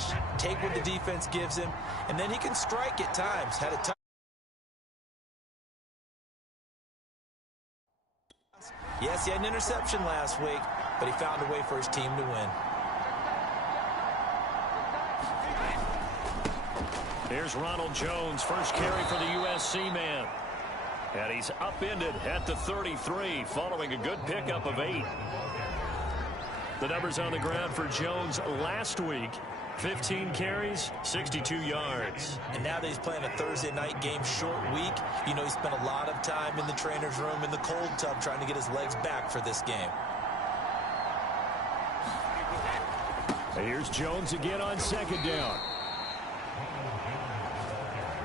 finish, take what the defense gives him, and then he can strike at times. Had a tough. Yes, he had an interception last week, but he found a way for his team to win. Here's Ronald Jones, first carry for the USC man. And he's upended at the 33, following a good pickup of 8. The numbers on the ground for Jones last week: 15 carries, 62 yards. And now that he's playing a Thursday night game, short week, you know he spent a lot of time in the trainer's room in the cold tub trying to get his legs back for this game. And here's Jones again on second down.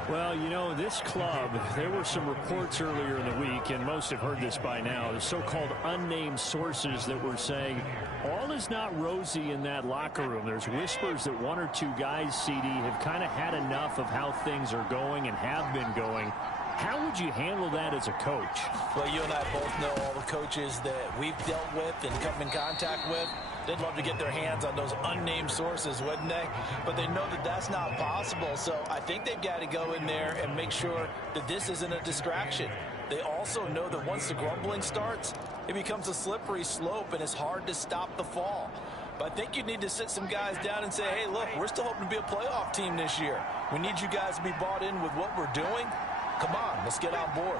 Well, you know, this club, there were some reports earlier in the week, and most have heard this by now, the so-called unnamed sources that were saying all is not rosy in that locker room. There's whispers that one or two guys, CD, have kind of had enough of how things are going and have been going. How would you handle that as a coach? Well, you and I both know all the coaches that we've dealt with and come in contact with. They'd love to get their hands on those unnamed sources, wouldn't they? But they know that that's not possible. So I think they've got to go in there and make sure that this isn't a distraction. They also know that once the grumbling starts, it becomes a slippery slope and it's hard to stop the fall. But I think you need to sit some guys down and say, hey, look, we're still hoping to be a playoff team this year. We need you guys to be bought in with what we're doing. Come on, let's get on board.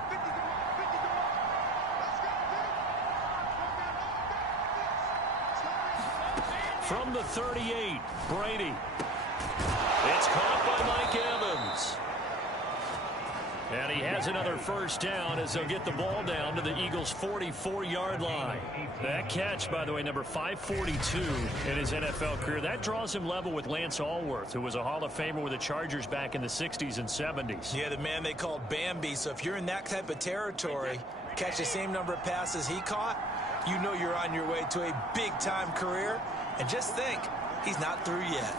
From the 38, Brady. It's caught by Mike Evans. And he has another first down as they'll get the ball down to the Eagles' 44-yard line. That catch, by the way, number 542 in his NFL career. That draws him level with Lance Allworth, who was a Hall of Famer with the Chargers back in the 60s and 70s. Yeah, the man they called Bambi. So if you're in that type of territory, catch the same number of passes he caught, you know you're on your way to a big-time career. And just think, he's not through yet.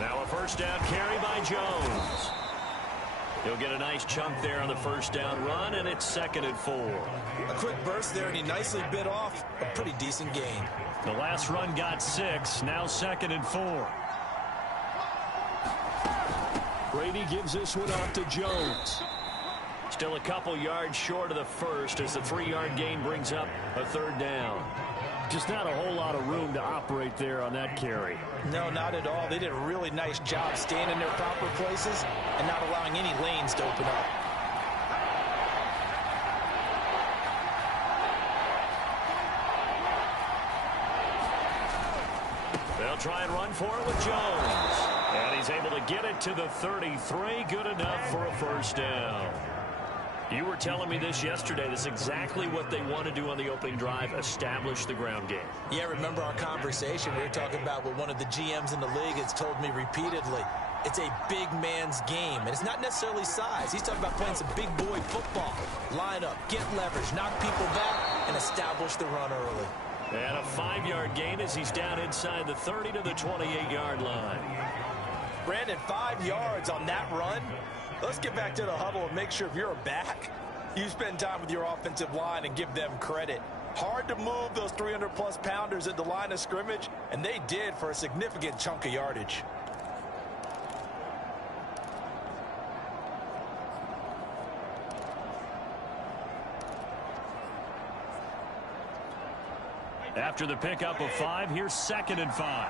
Now a first down carry by Jones. He'll get a nice chunk there on the first down run, and it's 2nd and 4. A quick burst there, and he nicely bit off a pretty decent gain. The last run got 6, now 2nd and 4. Brady gives this one off to Jones. Still a couple yards short of the first as the 3-yard gain brings up a 3rd down. Just not a whole lot of room to operate there on that carry. No, not at all. They did a really nice job staying in their proper places and not allowing any lanes to open up. They'll try and run for it with Jones. And he's able to get it to the 33. Good enough for a first down. You were telling me this yesterday. This is exactly what they want to do on the opening drive, establish the ground game. Yeah, remember our conversation. We were talking about what one of the GMs in the league has told me repeatedly. It's a big man's game, and it's not necessarily size. He's talking about playing some big boy football. Line up, get leverage, knock people back, and establish the run early. And a 5-yard gain as he's down inside the 30 to the 28-yard line. Brandon, 5 yards on that run. Let's get back to the huddle and make sure if you're a back, you spend time with your offensive line and give them credit. Hard to move those 300-plus pounders at the line of scrimmage, and they did for a significant chunk of yardage. After the pickup of 5, here's 2nd and 5.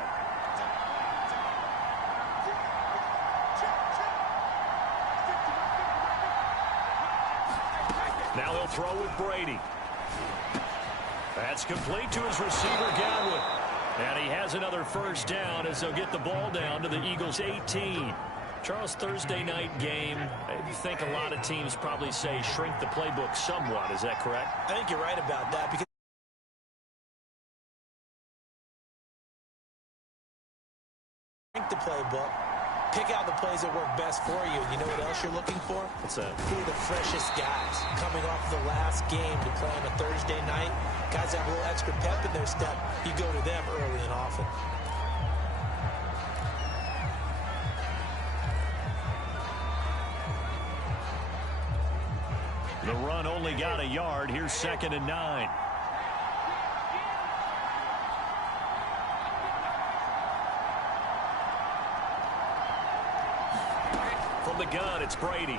Now he'll throw with Brady. That's complete to his receiver, Godwin. And he has another first down as they'll get the ball down to the Eagles' 18. Charles, Thursday night game, I think a lot of teams probably say shrink the playbook somewhat. Is that correct? I think you're right about that because shrink the playbook. Pick out the plays that work best for you. You know what else you're looking for? What's that? Who are the freshest guys coming off the last game to play on a Thursday night? Guys have a little extra pep in their step. You go to them early and often. The run only got a yard. Here's 2nd and 9. From the gun, it's Brady.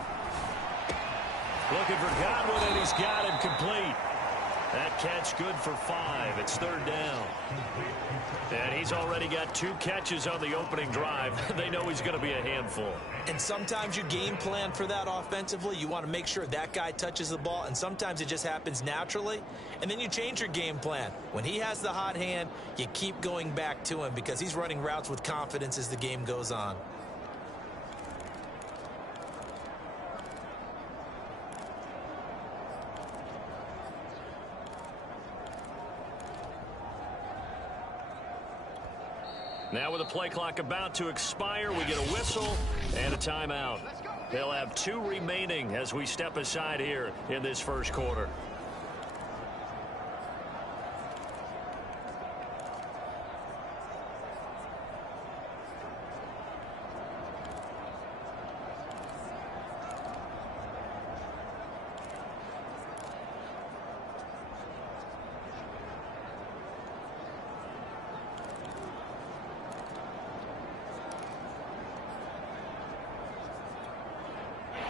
Looking for Godwin, and he's got him complete. That catch good for 5. It's 3rd down. And he's already got 2 catches on the opening drive. They know he's going to be a handful. And sometimes you game plan for that offensively. You want to make sure that guy touches the ball, and sometimes it just happens naturally. And then you change your game plan. When he has the hot hand, you keep going back to him because he's running routes with confidence as the game goes on. Now with the play clock about to expire, we get a whistle and a timeout. They'll have 2 remaining as we step aside here in this first quarter.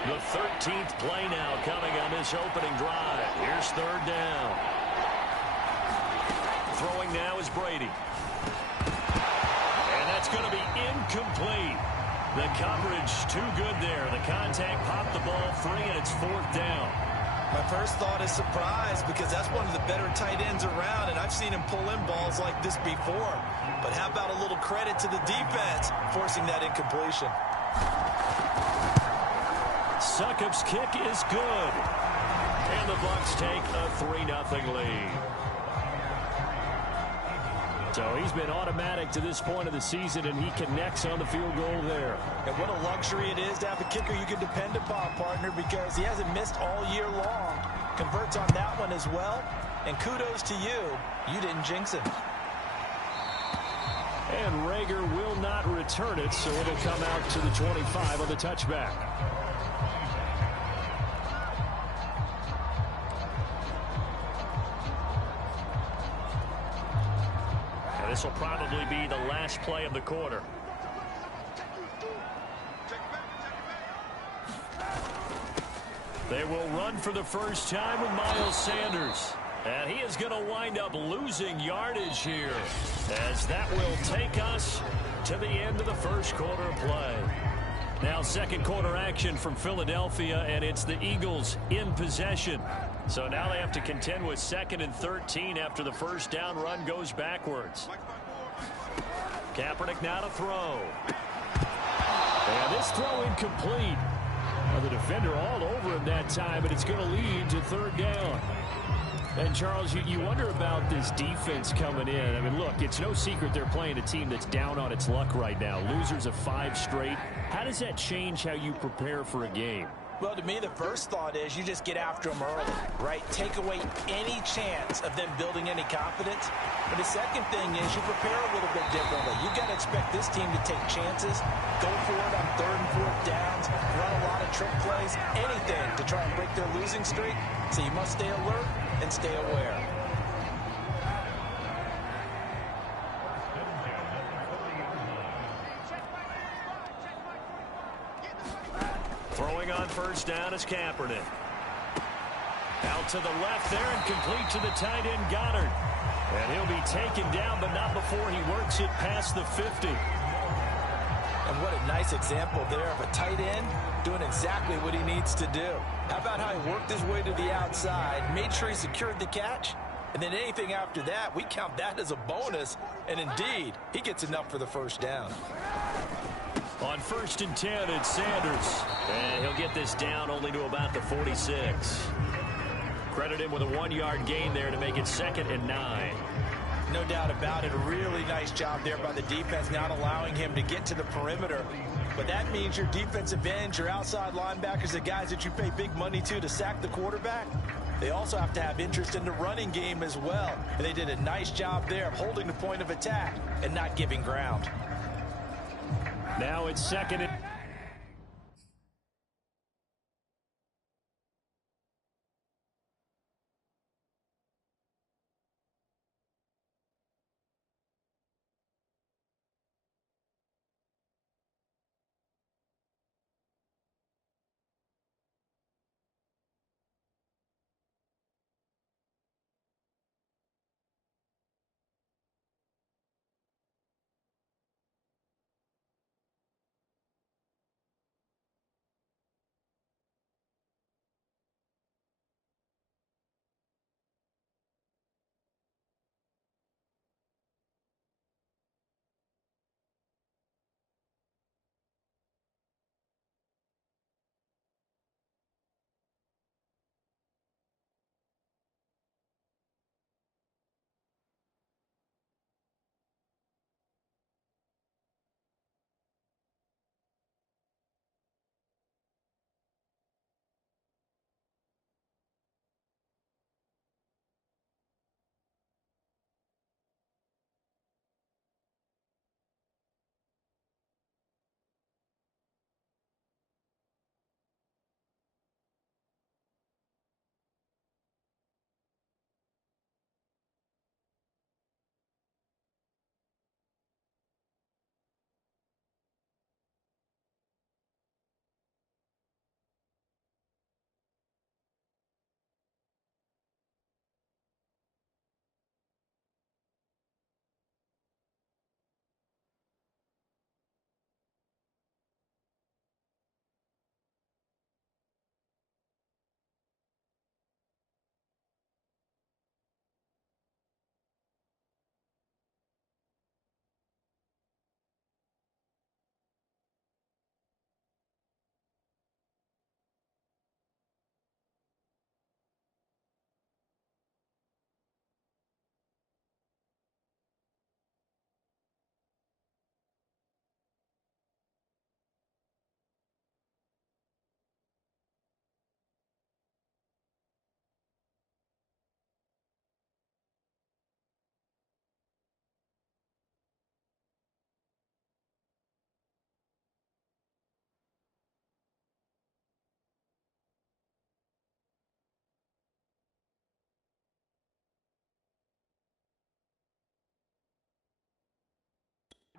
The 13th play now coming on this opening drive. Here's 3rd down. Throwing now is Brady. And that's going to be incomplete. The coverage too good there. The contact popped the ball free, and it's 4th down. My first thought is surprise because that's one of the better tight ends around, and I've seen him pull in balls like this before. But how about a little credit to the defense forcing that incompletion? Succop's kick is good. And the Bucs take a 3-0 lead. So he's been automatic to this point of the season, and he connects on the field goal there. And what a luxury it is to have a kicker you can depend upon, partner, because he hasn't missed all year long. Converts on that one as well. And kudos to you. You didn't jinx him. And Rager will not return it, so it'll come out to the 25 on the touchback. This will probably be the last play of the quarter. They will run for the first time with Miles Sanders. And he is going to wind up losing yardage here, as that will take us to the end of the first quarter play. Now second quarter action from Philadelphia, and it's the Eagles in possession. So now they have to contend with 2nd and 13 after the first down run goes backwards. Kaepernick now to throw. And this throw incomplete. Now the defender all over him that time, but it's going to lead to 3rd down. And, Charles, you wonder about this defense coming in. I mean, look, it's no secret they're playing a team that's down on its luck right now. Losers of 5 straight. How does that change how you prepare for a game? Well, to me, the first thought is you just get after them early, right? Take away any chance of them building any confidence. But the second thing is you prepare a little bit differently. You've got to expect this team to take chances, go for it on 3rd and 4th downs, run a lot of trick plays, anything to try and break their losing streak. So you must stay alert and stay aware. Throwing on first down is Kaepernick. Out to the left there and complete to the tight end Goddard. And he'll be taken down, but not before he works it past the 50. And what a nice example there of a tight end doing exactly what he needs to do. How about how he worked his way to the outside, made sure he secured the catch, and then anything after that, we count that as a bonus. And indeed, he gets enough for the first down. On 1st and 10, it's Sanders. And he'll get this down only to about the 46. Credit him with a 1-yard gain there to make it 2nd and 9. No doubt about it. A really nice job there by the defense, not allowing him to get to the perimeter. But that means your defensive ends, your outside linebackers, the guys that you pay big money to sack the quarterback, they also have to have interest in the running game as well. And they did a nice job there of holding the point of attack and not giving ground. Now it's 2nd and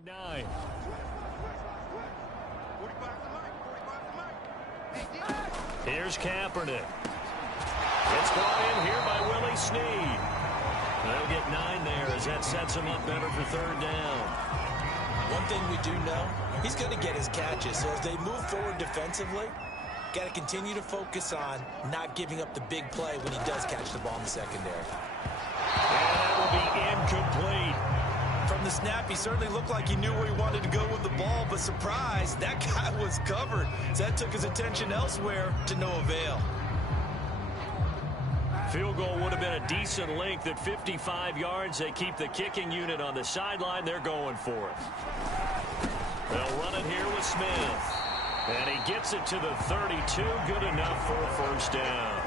9. Here's Kaepernick. It's brought in here by Willie Snead. They'll get 9 there as that sets him up better for 3rd down. One thing we do know, he's going to get his catches. So as they move forward defensively, got to continue to focus on not giving up the big play when he does catch the ball in the secondary. And that will be incomplete. From the snap, he certainly looked like he knew where he wanted to go with the ball, but surprise, that guy was covered. So that took his attention elsewhere to no avail. Field goal would have been a decent length at 55 yards. They keep the kicking unit on the sideline. They're going for it. They'll run it here with Smith. And he gets it to the 32. Good enough for a 1st down.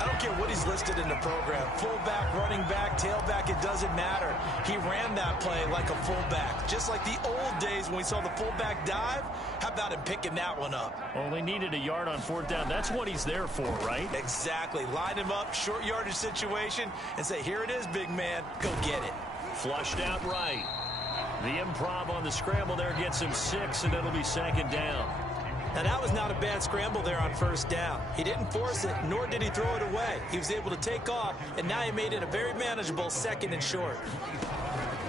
I don't care what he's listed in the program. Fullback, running back, tailback, it doesn't matter. He ran that play like a fullback. Just like the old days when we saw the fullback dive. How about him picking that one up? Only needed a yard on 4th down. That's what he's there for, right? Exactly. Line him up, short yardage situation, and say, here it is, big man. Go get it. Flushed out right. The improv on the scramble there gets him 6, and it'll be 2nd down. Now, that was not a bad scramble there on 1st down. He didn't force it, nor did he throw it away. He was able to take off, and now he made it a very manageable 2nd and short.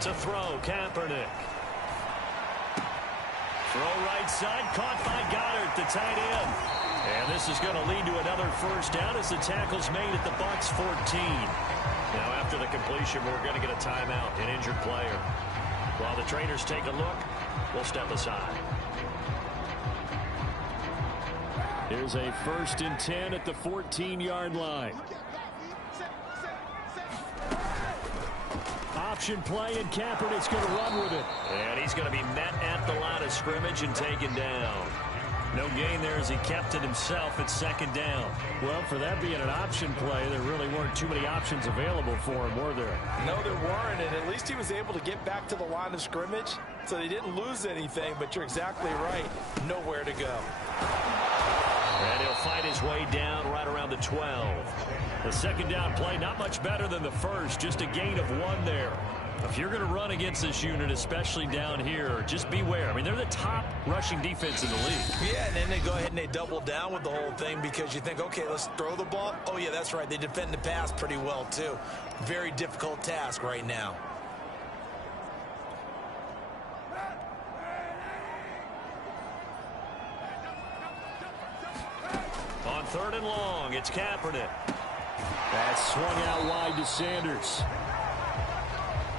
To throw, Kaepernick. Throw right side, caught by Goddard, the tight end. And this is going to lead to another 1st down as the tackle's made at the Bucs 14. Now, after the completion, we're going to get a timeout, an injured player. While the trainers take a look, we'll step aside. Here's a 1st and 10 at the 14-yard line. Option play, and Kaepernick's going to run with it. And he's going to be met at the line of scrimmage and taken down. No gain there as he kept it himself at 2nd down. Well, for that being an option play, there really weren't too many options available for him, were there? No, there weren't, and at least he was able to get back to the line of scrimmage, so they didn't lose anything, but you're exactly right. Nowhere to go. And he'll fight his way down right around the 12. The 2nd down play, not much better than the 1st, just a gain of 1 there. If you're going to run against this unit, especially down here, just beware. I mean, they're the top rushing defense in the league. Yeah, and then they go ahead and they double down with the whole thing because you think, okay, let's throw the ball. Oh, yeah, that's right. They defend the pass pretty well, too. Very difficult task right now. On 3rd and long, it's Kaepernick. That's swung out wide to Sanders.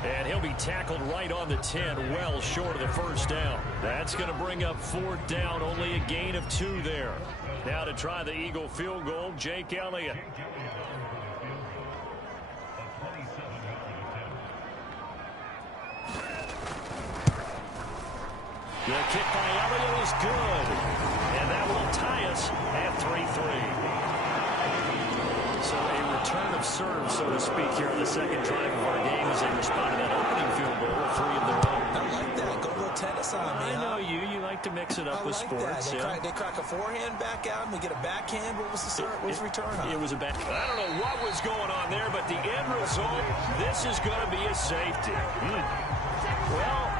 And he'll be tackled right on the 10, well short of the 1st down. That's going to bring up 4th down, only a gain of 2 there. Now to try the Eagle field goal, Jake Elliott. The kick by Elliott is good. And that will tie us at 3-3. So a return of serve, so to speak, here on the 2nd drive of our game as they respond to that opening field goal with 3 of their own. I like that. Go a little tennis on me. I know you like to mix it up with sports. They crack a forehand back out and we get a backhand. What was the serve? What was the return on? It was a back. I don't know what was going on there, but the end result, this is going to be a safety. Well,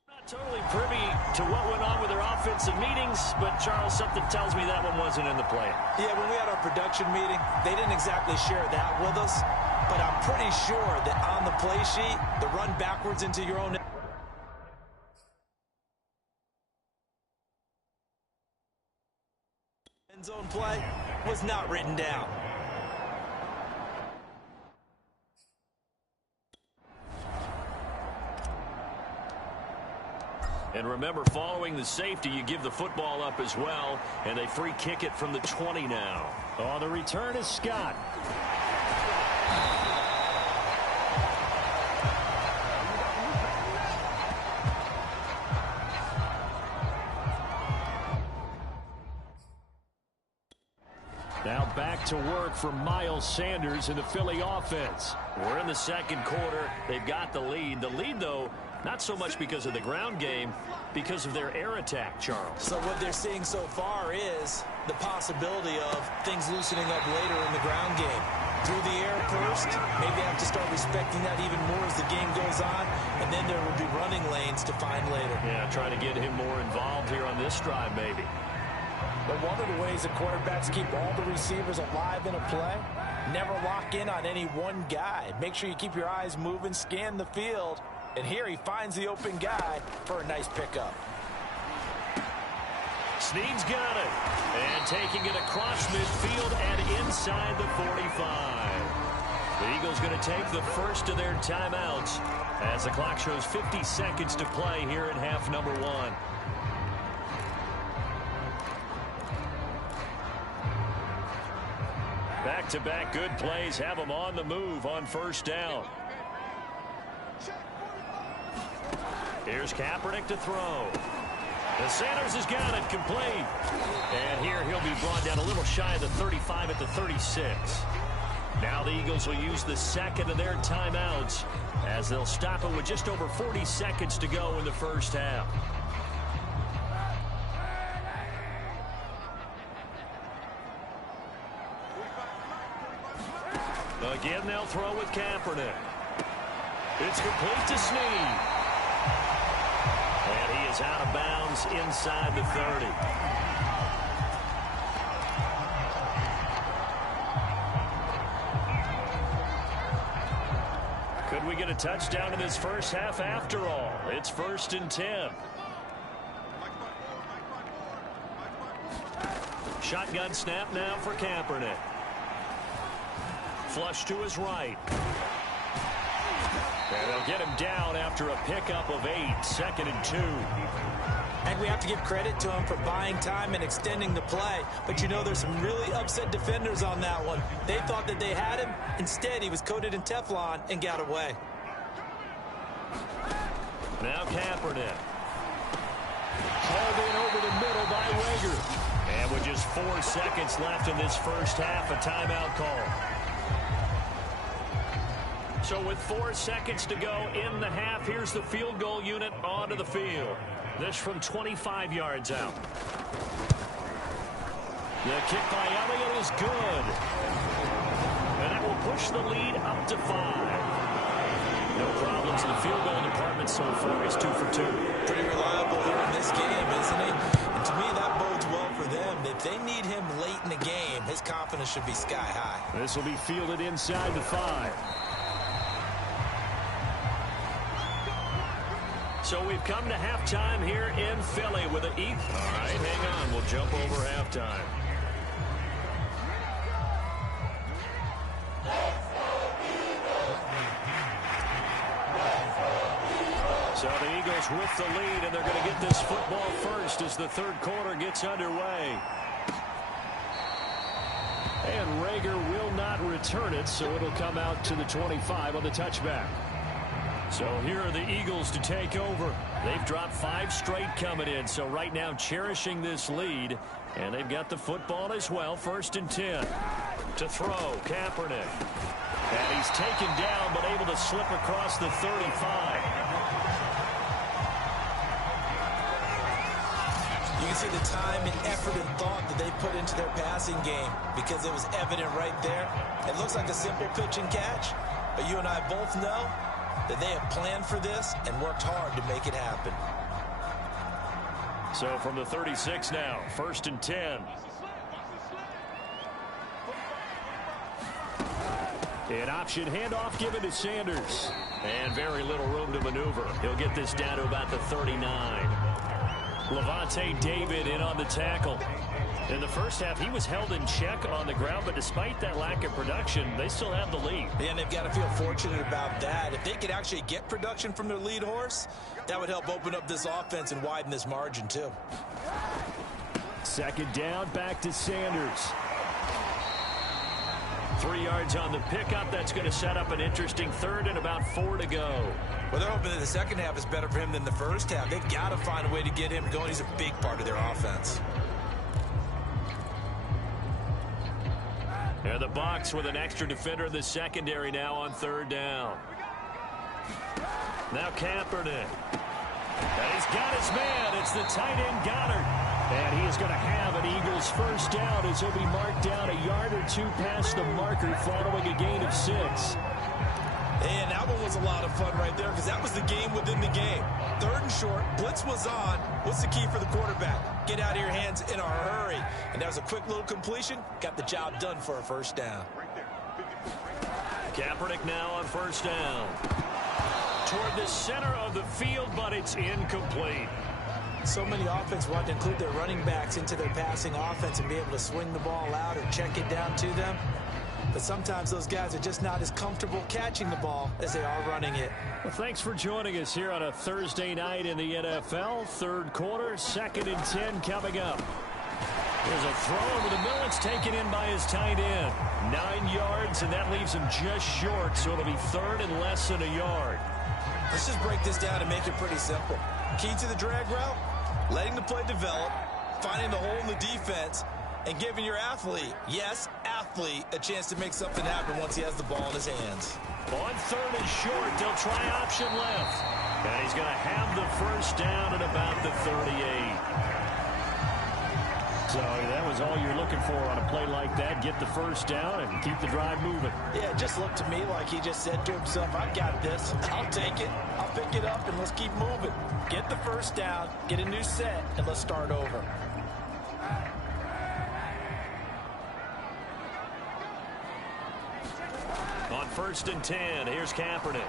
I'm not totally privy to what went on with their offensive meetings, but Charles, something tells me that one wasn't in the plan. Yeah, when we had our production meeting, they didn't exactly share that with us, but I'm pretty sure that on the play sheet, the run backwards into your own end zone play was not written down. And remember, following the safety, you give the football up as well, and they free kick it from the 20 now. Oh, the return is Scott. Now back to work for Miles Sanders in the Philly offense. We're in the 2nd quarter. They've got the lead. The lead, though, not so much because of the ground game, because of their air attack, Charles. So what they're seeing so far is the possibility of things loosening up later in the ground game. through the air first. Maybe they have to start respecting that even more as the game goes on, and then there will be running lanes to find later. Yeah, trying to get him more involved here on this drive, maybe. But one of the ways the quarterbacks keep all the receivers alive in a play, never lock in on any one guy. Make sure you keep your eyes moving, scan the field, and here he finds the open guy for a nice pickup. Snead's got it. And taking it across midfield and inside the 45. The Eagles going to take the first of their timeouts as the clock shows 50 seconds to play here in half number 1. Back-to-back good plays have them on the move on first down. Here's Kaepernick to throw. The Sanders has got it complete. And here he'll be brought down a little shy of the 35 at the 36. Now the Eagles will use the second of their timeouts as they'll stop it with just over 40 seconds to go in the first half. Again, they'll throw with Kaepernick. It's complete to Snead. And he is out of bounds inside the 30. Could we get a touchdown in this first half after all? It's 1st and 10. Shotgun snap now for Kaepernick. Flush to his right. And they'll get him down after a pickup of 8, 2nd and 2. And we have to give credit to him for buying time and extending the play. But you know, there's some really upset defenders on that one. They thought that they had him. Instead, he was coated in Teflon and got away. Now Kaepernick. Hauled in over the middle by Rager. And with just 4 seconds left in this first half, a timeout call. So with 4 seconds to go in the half, here's the field goal unit onto the field. This from 25 yards out. The kick by Elliott is good. And that will push the lead up to 5. No problems in the field goal department so far. He's 2 for 2. Pretty reliable here in this game, isn't he? And to me, that bodes well for them. If they need him late in the game, his confidence should be sky high. This will be fielded inside the 5. So we've come to halftime here in Philly with an Eagles. All right, hang on. We'll jump over halftime. So the Eagles with the lead, and they're going to get this football first as the third quarter gets underway. And Rager will not return it, so it'll come out to the 25 on the touchback. So here are the Eagles to take over. They've dropped 5 straight coming in, so right now cherishing this lead. And they've got the football as well, 1st and 10. To throw, Kaepernick. And he's taken down, but able to slip across the 35. You can see the time and effort and thought that they put into their passing game because it was evident right there. It looks like a simple pitch and catch, but you and I both know that they have planned for this and worked hard to make it happen. So from the 36 now, 1st and 10. An option handoff given to Sanders. And very little room to maneuver. He'll get this down to about the 39. Levante David in on the tackle. In the first half, he was held in check on the ground, but despite that lack of production, they still have the lead. And they've got to feel fortunate about that. If they could actually get production from their lead horse, that would help open up this offense and widen this margin, too. 2nd down, back to Sanders. 3 yards on the pickup. That's going to set up an interesting 3rd and about 4 to go. Well, they're hoping that the second half is better for him than the first half. They've got to find a way to get him going. He's a big part of their offense. And the Bucs with an extra defender in the secondary now on 3rd down. Now Kaepernick. And he's got his man. It's the tight end Goddard. And he is going to have an Eagles first down as he'll be marked down a yard or two past the marker following a gain of 6. And that one was a lot of fun right there because that was the game within the game. 3rd and short, blitz was on. What's the key for the quarterback? Get out of your hands in a hurry. And that was a quick little completion. Got the job done for a first down. Kaepernick now on first down. Toward the center of the field, but it's incomplete. So many offense want to include their running backs into their passing offense and be able to swing the ball out or check it down to them. But sometimes those guys are just not as comfortable catching the ball as they are running it. Well, thanks for joining us here on a Thursday night in the NFL. 3rd quarter, 2nd and 10 coming up. There's a throw over the middle. It's taken in by his tight end. 9 yards, and that leaves him just short, so it'll be 3rd and less than a yard. Let's just break this down and make it pretty simple. Key to the drag route, letting the play develop, finding the hole in the defense, and giving your athlete, yes, athlete, a chance to make something happen once he has the ball in his hands. On 3rd and short, they'll try option left. And he's going to have the first down at about the 38. So that was all you're looking for on a play like that. Get the first down and keep the drive moving. Yeah, it just looked to me like he just said to himself, I got this. I'll take it. I'll pick it up, and let's keep moving. Get the first down, get a new set, and let's start over. On 1st and 10, here's Kaepernick.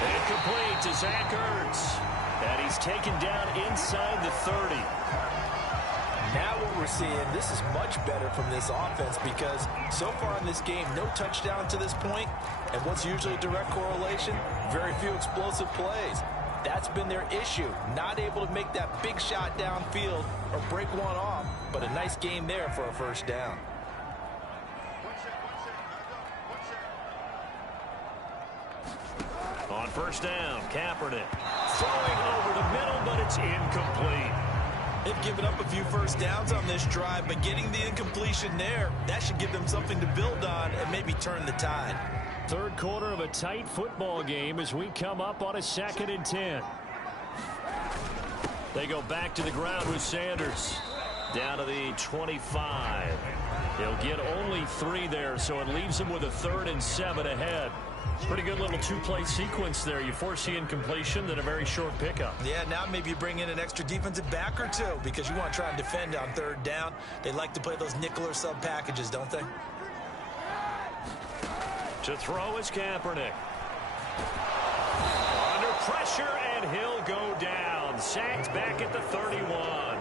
Incomplete to Zach Ertz. And he's taken down inside the 30. Now what we're seeing, this is much better from this offense because so far in this game, no touchdown to this point, and what's usually a direct correlation? Very few explosive plays. That's been their issue, not able to make that big shot downfield or break one off, but a nice game there for a first down. On first down, Kaepernick throwing over the middle, but it's incomplete. They've given up a few first downs on this drive, but getting the incompletion there, that should give them something to build on and maybe turn the tide. 3rd quarter of a tight football game as we come up on a 2nd and 10. They go back to the ground with Sanders. Down to the 25. He'll get only 3 there, so it leaves him with a 3rd and 7 ahead. Pretty good little 2-play sequence there. You force the incompletion, then a very short pickup. Yeah, now maybe you bring in an extra defensive back or two because you want to try and defend on 3rd down. They like to play those nickel or sub packages, don't they? To throw is Kaepernick. Under pressure, and he'll go down. Sacked back at the 31.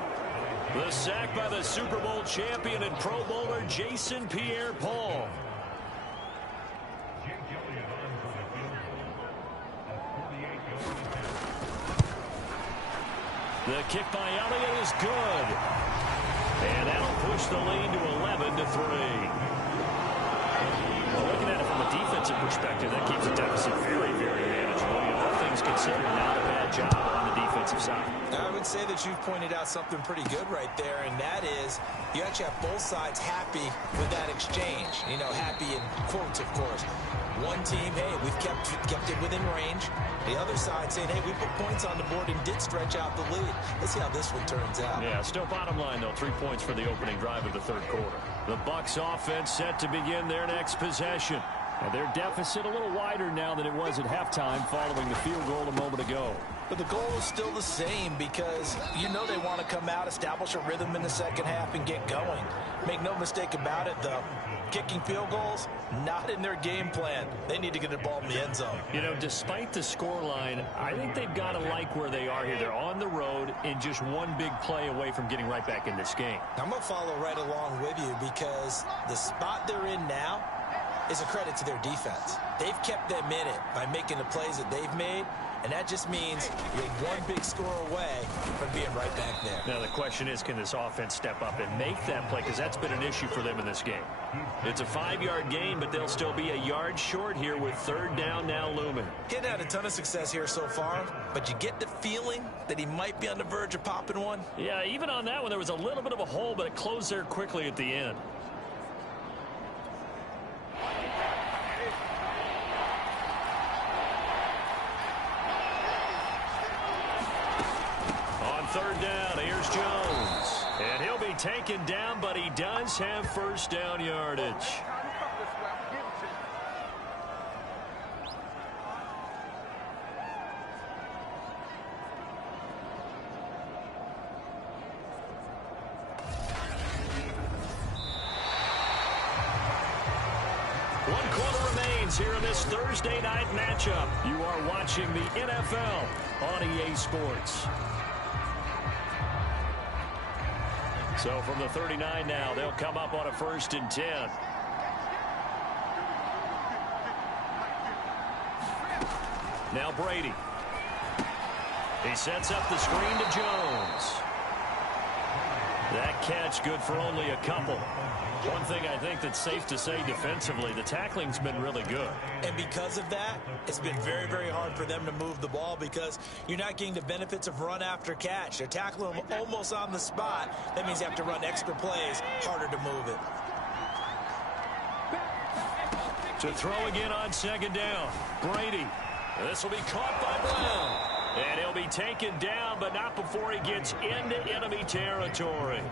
The sack by the Super Bowl champion and Pro Bowler Jason Pierre-Paul. The kick by Elliott is good. And that'll push the lead to 11-3. Well, looking at it from a defensive perspective, that keeps the deficit very, very manageable. All things considered, not a bad job on the defensive side. I would say that you've pointed out something pretty good right there, and that is you actually have both sides happy with that exchange. You know, happy in quotes, of course. One team, hey, we've kept it within range. The other side saying, hey, we put points on the board and did stretch out the lead. Let's see how this one turns out. Yeah, still bottom line, though, 3 points for the opening drive of the 3rd quarter. The Bucs offense set to begin their next possession. And their deficit a little wider now than it was at halftime following the field goal a moment ago. But the goal is still the same because you know they want to come out, establish a rhythm in the second half, and get going. Make no mistake about it, though. Kicking field goals, not in their game plan. They need to get the ball in the end zone. You know, despite the scoreline, I think they've got to like where they are here. They're on the road and just one big play away from getting right back in this game. I'm going to follow right along with you because the spot they're in now is a credit to their defense. They've kept them in it by making the plays that they've made, and that just means you're one big score away from being right back there. Now the question is, can this offense step up and make that play? Because that's been an issue for them in this game. It's a 5-yard gain, but they'll still be a yard short here with 3rd down now looming. He's had a ton of success here so far, but you get the feeling that he might be on the verge of popping one. Yeah, even on that one, there was a little bit of a hole, but it closed there quickly at the end. On 3rd down, here's Jones. And he'll be taken down, but he does have first down yardage. Here in this Thursday night matchup. You are watching the NFL on EA Sports. So from the 39 now, they'll come up on a 1st and 10. Now Brady. He sets up the screen to Jones. That catch good for only a couple. One thing I think that's safe to say defensively, the tackling's been really good. And because of that, it's been very, very hard for them to move the ball because you're not getting the benefits of run after catch. They're tackling them almost on the spot. That means you have to run extra plays, harder to move it. To throw again on 2nd down. Brady. This will be caught by Brown. And he'll be taken down, but not before he gets into enemy territory.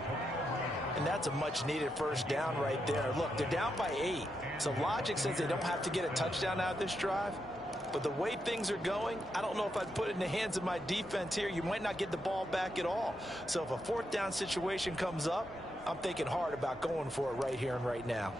And that's a much-needed 1st down right there. Look, they're down by 8. So logic says they don't have to get a touchdown out of this drive. But the way things are going, I don't know if I'd put it in the hands of my defense here. You might not get the ball back at all. So if a 4th down situation comes up, I'm thinking hard about going for it right here and right now.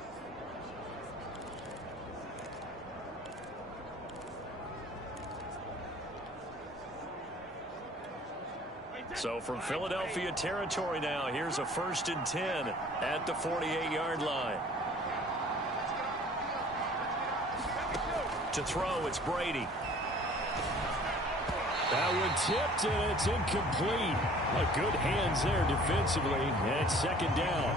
So from Philadelphia territory now, here's a 1st and 10 at the 48-yard line. To throw, it's Brady. That one tipped, and it's incomplete. Good hands there defensively, and 2nd down.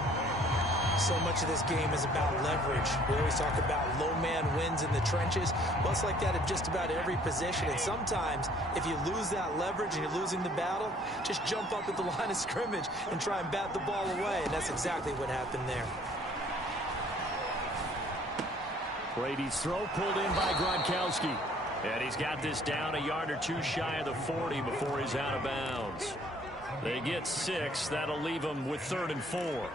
So much of this game is about leverage. We always talk about low man wins in the trenches. Well, it's like that at just about every position. And sometimes, if you lose that leverage and you're losing the battle, just jump up at the line of scrimmage and try and bat the ball away. And that's exactly what happened there. Brady's throw pulled in by Gronkowski. And he's got this down a yard or two shy of the 40 before he's out of bounds. They get 6. That'll leave them with 3rd and 4.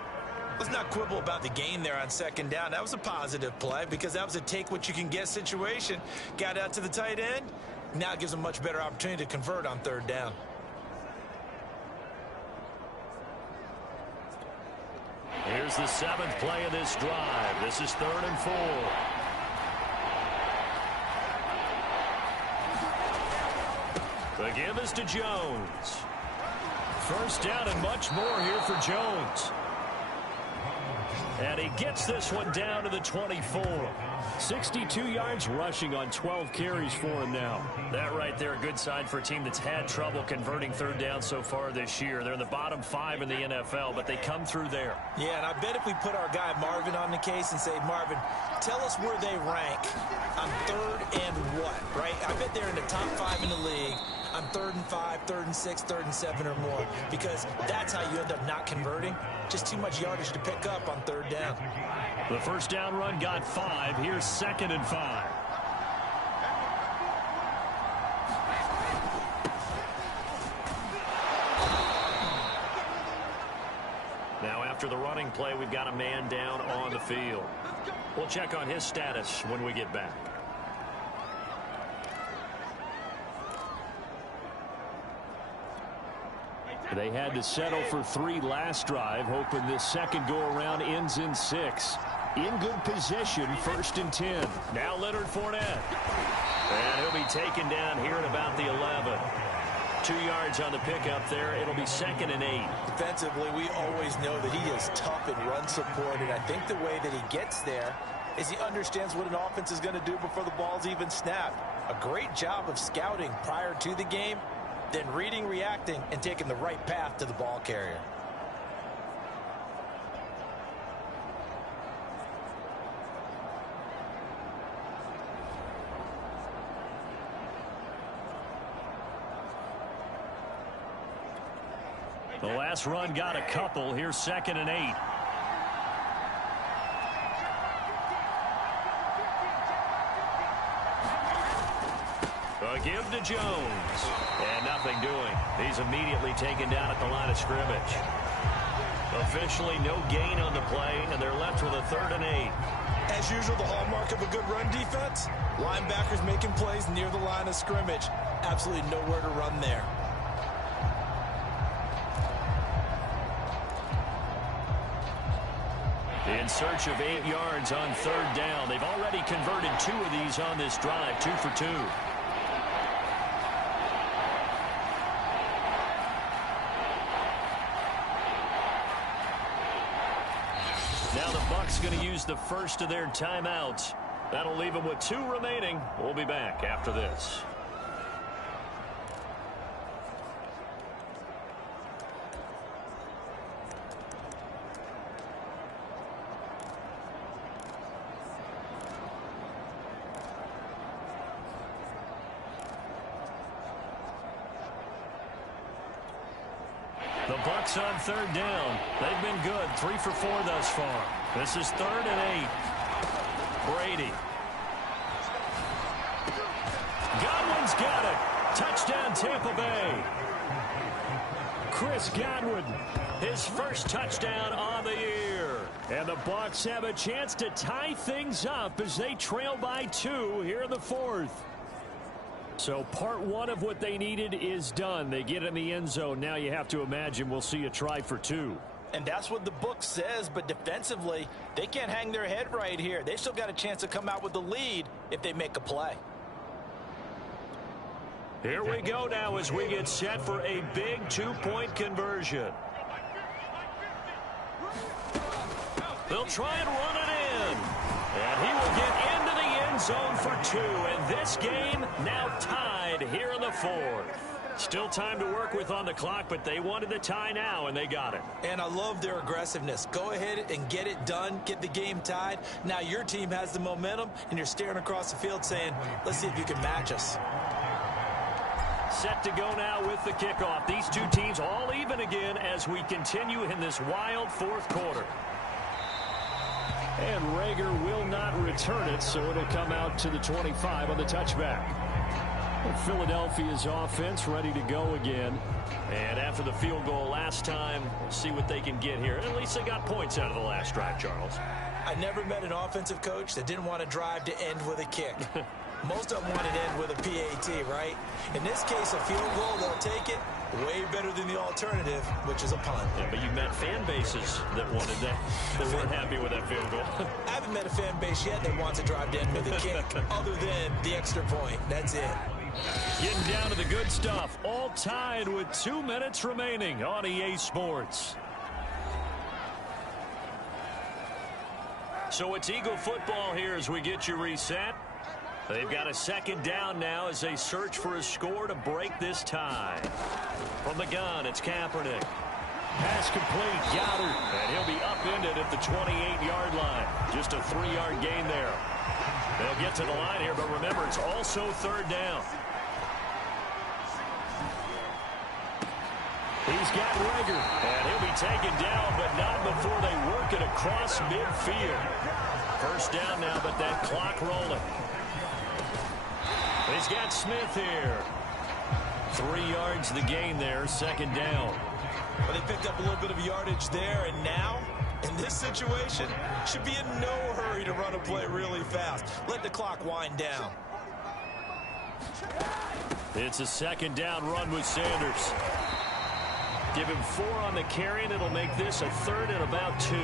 Let's not quibble about the gain there on 2nd down. That was a positive play because that was a take-what-you-can-get situation. Got out to the tight end. Now it gives them a much better opportunity to convert on 3rd down. Here's the 7th play of this drive. This is 3rd and 4. The give is to Jones. 1st down and much more here for Jones. And he gets this one down to the 24. 62 yards rushing on 12 carries for him now. That right there, a good sign for a team that's had trouble converting 3rd down so far this year. They're in the bottom 5 in the NFL, but they come through there. Yeah, and I bet if we put our guy Marvin on the case and say, Marvin, tell us where they rank on 3rd and what, right? I bet they're in the top 5 in the league on 3rd and 5, 3rd and 6, 3rd and 7 or more, because that's how you end up not converting. Just too much yardage to pick up on 3rd down. The 1st down run got 5. Here's 2nd and 5. Now after the running play, we've got a man down on the field. We'll check on his status when we get back. They had to settle for 3 last drive, hoping this second go-around ends in 6. In good position, 1st and 10. Now Leonard Fournette. And he'll be taken down here at about the 11. 2 yards on the pickup there. It'll be 2nd and 8. Defensively, we always know that he is tough in run support, and I think the way that he gets there is he understands what an offense is going to do before the ball's even snapped. A great job of scouting prior to the game, then reading, reacting, and taking the right path to the ball carrier. The last run got a couple. Here's 2nd and 8. The give to Jones. And nothing doing. He's immediately taken down at the line of scrimmage. Officially no gain on the play, and they're left with a 3rd and 8. As usual, the hallmark of a good run defense, linebackers making plays near the line of scrimmage. Absolutely nowhere to run there. In search of 8 yards on 3rd down. They've already converted 2 of these on this drive, 2 for 2. Now the Bucs going to use the first of their timeouts. That'll leave them with 2 remaining. We'll be back after this. The Bucs on 3rd down. They've been good. 3 for 4 thus far. This is 3rd and 8. Brady. Godwin's got it. Touchdown, Tampa Bay. Chris Godwin, his first touchdown on the year. And the Bucs have a chance to tie things up as they trail by 2 here in the 4th. So part 1 of what they needed is done. They get in the end zone. Now you have to imagine we'll see a try for 2. And that's what the book says, but defensively, they can't hang their head right here. They still got a chance to come out with the lead if they make a play. Here we go now as we get set for a big 2-point conversion. They'll try and run it in. And he will get into the end zone for 2. And this game now tied here in the 4th. Still time to work with on the clock, but they wanted the tie now, and they got it. And I love their aggressiveness. Go ahead and get it done, get the game tied. Now your team has the momentum, and you're staring across the field saying, let's see if you can match us. Set to go now with the kickoff. These 2 teams all even again as we continue in this wild 4th quarter. And Rager will not return it, so it'll come out to the 25 on the touchback. Philadelphia's offense ready to go again. And after the field goal last time, we'll see what they can get here. At least they got points out of the last drive, Charles. I never met an offensive coach that didn't want to drive to end with a kick. Most of them want to end with a PAT, right? In this case, a field goal, they'll take it. Way better than the alternative, which is a punt. Yeah, but you met fan bases that wanted that, that weren't happy with that field goal. I haven't met a fan base yet that wants to drive to end with a kick, other than the extra point. That's it. Getting down to the good stuff. All tied with 2 minutes remaining on EA Sports. So it's Eagle football here as we get you reset. They've got a 2nd down now as they search for a score to break this tie. From the gun, it's Kaepernick. Pass complete, Goddard. And he'll be upended at the 28-yard line. Just a 3-yard gain there. They'll get to the line here, but remember, it's also 3rd down. He's got Rager, and he'll be taken down, but not before they work it across midfield. 1st down now, but that clock rolling. He's got Smith here. 3 yards the gain there, 2nd down. Well, they picked up a little bit of yardage there, and now, in this situation, should be in no hurry to run a play really fast. Let the clock wind down. It's a 2nd down run with Sanders. Give him 4 on the carry, and it'll make this a 3rd and about 2.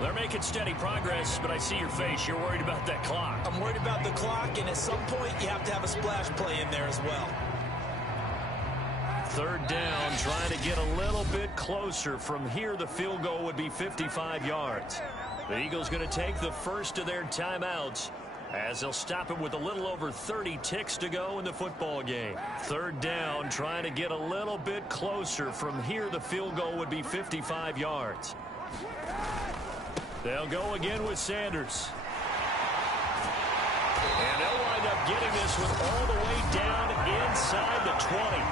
They're making steady progress, but I see your face. You're worried about that clock. I'm worried about the clock, and at some point, you have to have a splash play in there as well. 3rd down, trying to get a little bit closer. From here, the field goal would be 55 yards. The Eagles going to take the first of their timeouts as they'll stop it with a little over 30 ticks to go in the football game. 3rd down, trying to get a little bit closer. From here, the field goal would be 55 yards. They'll go again with Sanders. And they'll wind up getting this one all the way down inside the 20.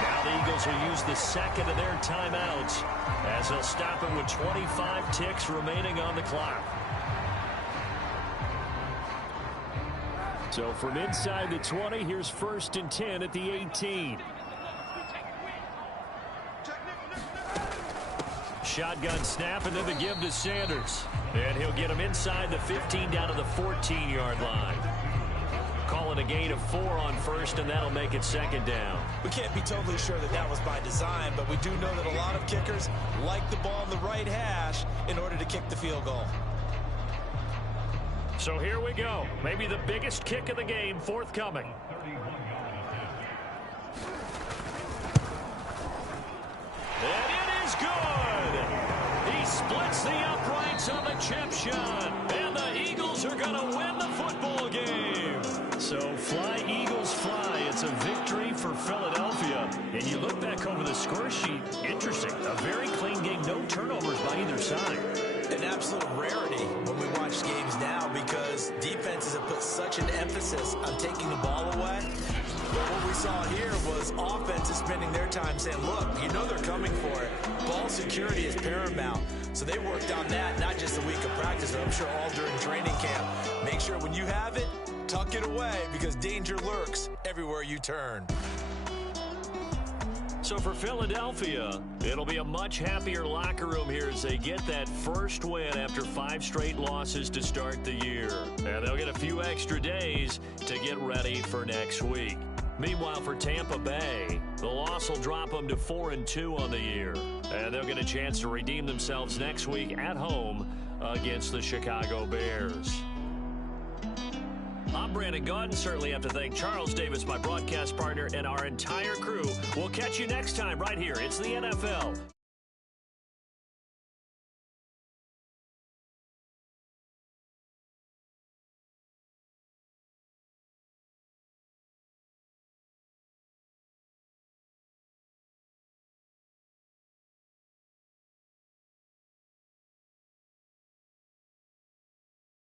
Now the Eagles will use the 2nd of their timeouts as they'll stop it with 25 ticks remaining on the clock. So from inside the 20, here's 1st and 10 at the 18. Shotgun snap, and then the give to Sanders. And he'll get him inside the 15 down to the 14-yard line. Calling a gain of 4 on 1st, and that'll make it 2nd down. We can't be totally sure that that was by design, but we do know that a lot of kickers like the ball in the right hash in order to kick the field goal. So here we go. Maybe the biggest kick of the game forthcoming. And it is good. He splits the uprights on the chip shot. And the Eagles are going to win the football game. So fly, Eagles, fly. It's a victory for Philadelphia. And you look back over the score sheet, interesting. A very clean game, no turnovers by either side. An absolute rarity when we watch games now because defenses have put such an emphasis on taking the ball away. But what we saw here was offenses spending their time saying, look, you know they're coming for it. Ball security is paramount. So they worked on that, not just a week of practice, but I'm sure all during training camp. Make sure when you have it, tuck it away because danger lurks everywhere you turn. So for Philadelphia, it'll be a much happier locker room here as they get that first win after 5 straight losses to start the year. And they'll get a few extra days to get ready for next week. Meanwhile, for Tampa Bay, the loss will drop them to 4-2 on the year. And they'll get a chance to redeem themselves next week at home against the Chicago Bears. I'm Brandon Gaudin. Certainly have to thank Charles Davis, my broadcast partner, and our entire crew. We'll catch you next time right here. It's the NFL.